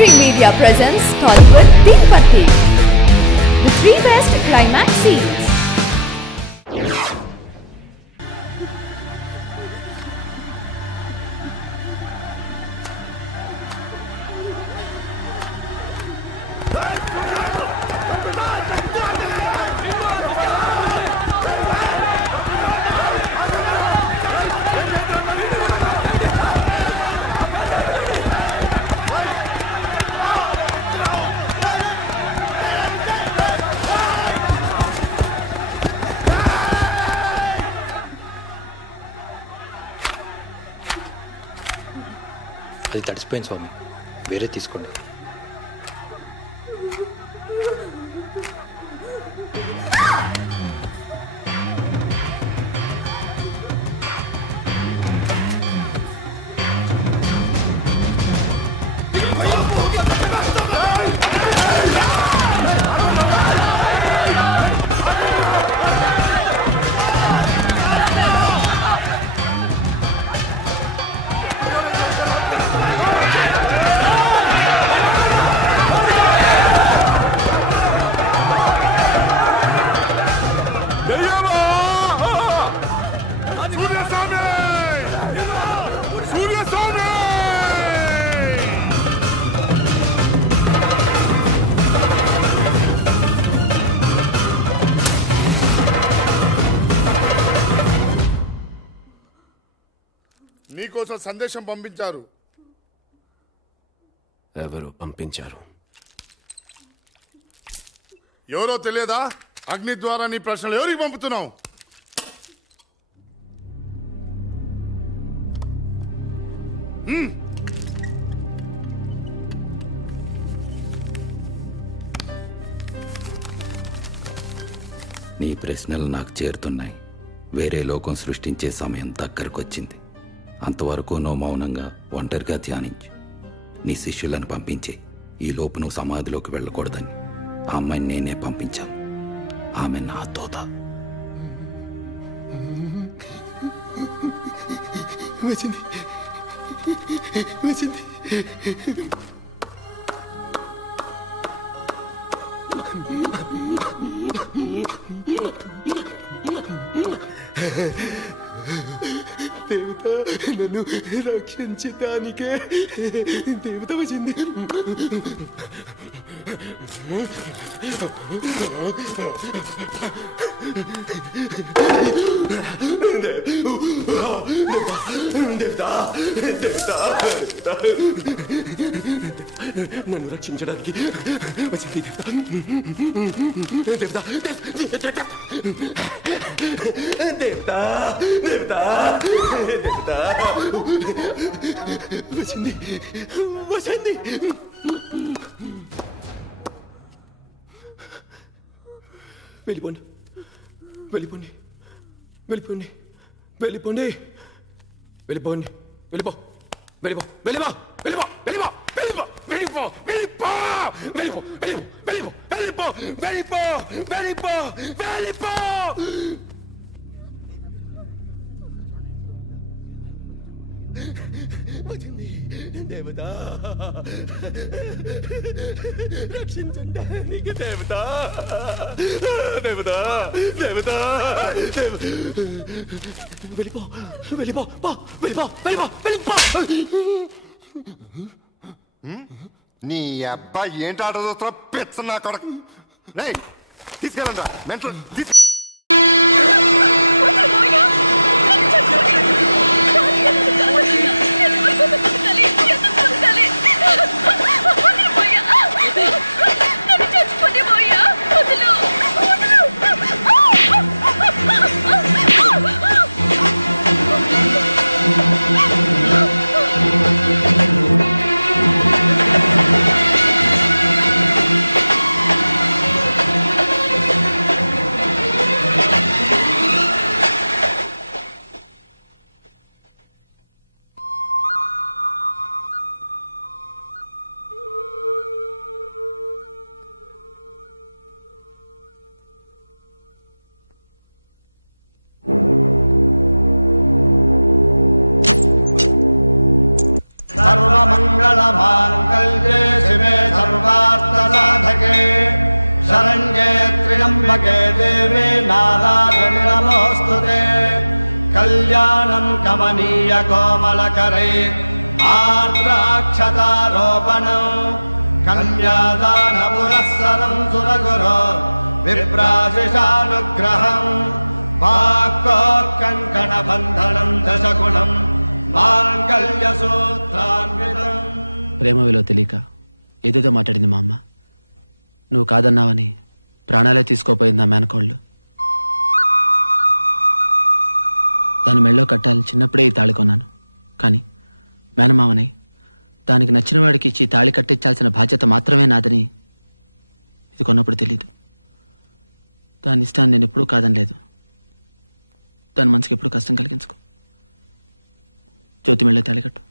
Mystery Media presents Tollywood Deepati. The three best climax scenes. అది తడిసిపోయింది స్వామి, వేరే తీసుకోండి. నీకోసం సందేశం పంపించారు. ఎవరు పంపించారు? ఎవరో తెలియదా? అగ్ని ద్వారా నీ ప్రశ్నలు ఎవరికి పంపుతున్నావు? నీ ప్రశ్నలు నాకు చేరుతున్నాయి. వేరే లోకం సృష్టించే సమయం దగ్గరకొచ్చింది. అంతవరకు నువ్వు మౌనంగా ఒంటరిగా ధ్యానించు. నీ శిష్యులను పంపించే ఈ లోపు నువ్వు సమాధిలోకి వెళ్ళకూడదని ఆ అమ్మాయిని నేనే పంపించాను. ఆమె నా తోత. వచ్చింది వచ్చింది. దేవత నన్ను రక్షించడానికే దేవత వచ్చింది. నన్ను రక్షించడానికి వచ్చింది దేవత. దేవత దేవత దేవత వచ్చింది వచ్చింది. వెళ్ళిపోండి వెళ్ళిపోండి వెళ్ళిపోండి వెళ్ళిపోండి వెళ్ళిపోండి వెళ్ళిపో వెళ్ళిపో వెళ్ళిపో వెళ్ళిపో వెళ్ళిపో వెళ్ళిపో వెళ్ళిపో వెళ్ళిపో వెళ్ళిపో వెళ్ళిపో వెళ్ళిపో వెళ్ళిపో వెళ్ళిపో. వచ్చింది దేవత రక్షించడానికి. దేవత దేవత దేవత వెళ్ళిపో వెళ్ళిపో వెళ్ళిపో వెళ్ళిపో వెళ్ళిపో. నీ అబ్బాయి ఏంటి ఆట చూస్తున్నా? పెచ్చ నా కొడక. తీసుకెళ్ళండి మెంటల్. शिवे सर्वार्थसाधके शरण्ये त्र्यम्बके देवे नारायणि नमोऽस्तुते कल्याणं कमनीय कोमलकरे आर्द्राक्षतारोपणं कन्यादानपुरःसरं सुरगुरो विप्राशिषानुग्रहं वाक्कोत्कङ्कणबन्धनं दशगुणं माङ्गल्यसूत्रान्वितं। ప్రేమ విలువ తెలియక ఏదేదో మాట్లాడింది మా అమ్మ. నువ్వు కాదన్నావని ప్రాణాలే తీసుకోపోయింది నా మేనకోళ్ళు. దాని మెళ్ళో కట్టాలని చిన్నప్పుడే ఈ తాళి కొన్నాను. కానీ మేనమామని దానికి నచ్చిన వాడికి ఇచ్చి తాళి కట్టించాల్సిన బాధ్యత మాత్రమే నాదని ఇది కొన్నప్పుడు తెలీదు. దాని ఇష్టాన్ని నేను ఎప్పుడూ కాదనలేదు. దాని మనసుకి ఎప్పుడు కష్టం కలిగించుకో. జ్యోతి మెళ్ళో తాళి కట్టు.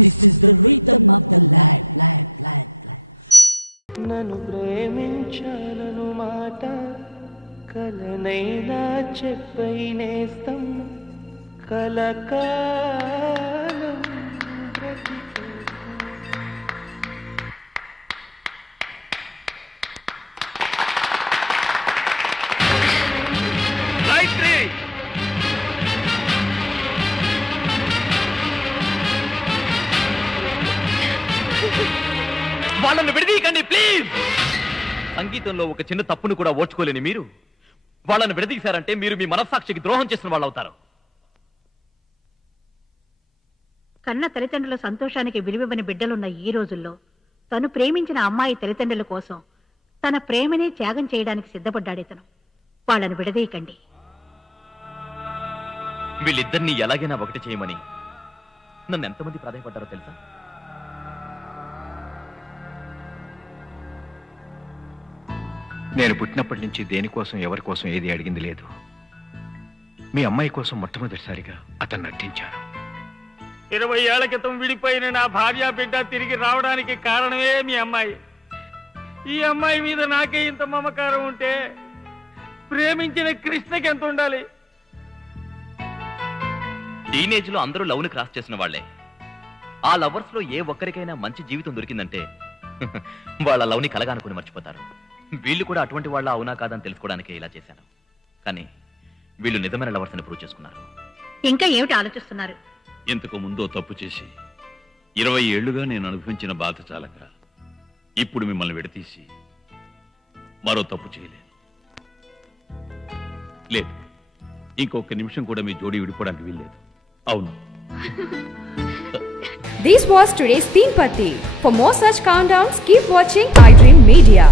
This is the rhythm of the life. నన్ను ప్రేమించాలను మాట కలనైనా చెప్పైనేస్తం కలకాలం వాళ్ళను విడదీయకండి ప్లీజ్. సంగీతంలో ఒక చిన్న తప్పును కూడా ఓర్చుకోలేని మీరు వాళ్ళను విడదీశారంటే మీరు మీ మనస్సాక్షికి ద్రోహం చేసిన వాళ్ళు అవుతారు. కన్న తల్లిదండ్రుల సంతోషానికి విలువివ్వని బిడ్డలున్న ఈ రోజుల్లో తను ప్రేమించిన అమ్మాయి తల్లిదండ్రుల కోసం తన ప్రేమనే త్యాగం చేయడానికి సిద్ధపడ్డాడితను. వాళ్ళను విడదీయకండి. వీళ్ళిద్దరినీ ఎలాగైనా ఒకటి చేయమని నన్ను ఎంతమంది ప్రాధాయపడ్డారో తెలుసా? నేను పుట్టినప్పటి నుంచి దేనికోసం ఎవరి కోసం ఏది అడిగింది లేదు. మీ అమ్మాయి కోసం మొట్టమొదటిసారిగా అతను నటించాను. 20 ఏళ్ల క్రితం విడిపోయిన నా భార్య బిడ్డ తిరిగి రావడానికి కారణమే మీ అమ్మాయి. ఈ అమ్మాయి మీద నాకే ఇంత మమకారం ఉంటే ప్రేమించిన కృష్ణకి ఎంత ఉండాలి? టీనేజ్ లో అందరూ లవ్ ని క్రాస్ చేసిన వాళ్లే. ఆ లవర్స్ లో ఏ ఒక్కరికైనా మంచి జీవితం దొరికిందంటే వాళ్ళ లవ్ ని కలగానుకుని మర్చిపోతారు. వీళ్ళు కూడా అటువంటి వాళ్ళ అవునా కాదని తెలుసుకోవడానికే ఇలా చేశాను. కానీ వీళ్ళు నిజమైన లవర్స్ అని ప్రూవ్ చేసుకున్నారు. ఇంకా ఏమిటి ఆలోచిస్తున్నారు? ఇంతకు ముందో తప్పు చేసి 20 ఏళ్లుగా నేను అనుభవించిన బాధ చాలక ఇప్పుడు మిమ్మల్ని విడతీసి మరో తప్పు చేయలేను. లేదు, ఇంకొక నిమిషం కూడా మీ జోడీ విడిపోవడానికి వీల్లేదు. అవును. This was today's Teen Party. For more such countdowns, keep watching iDream Media.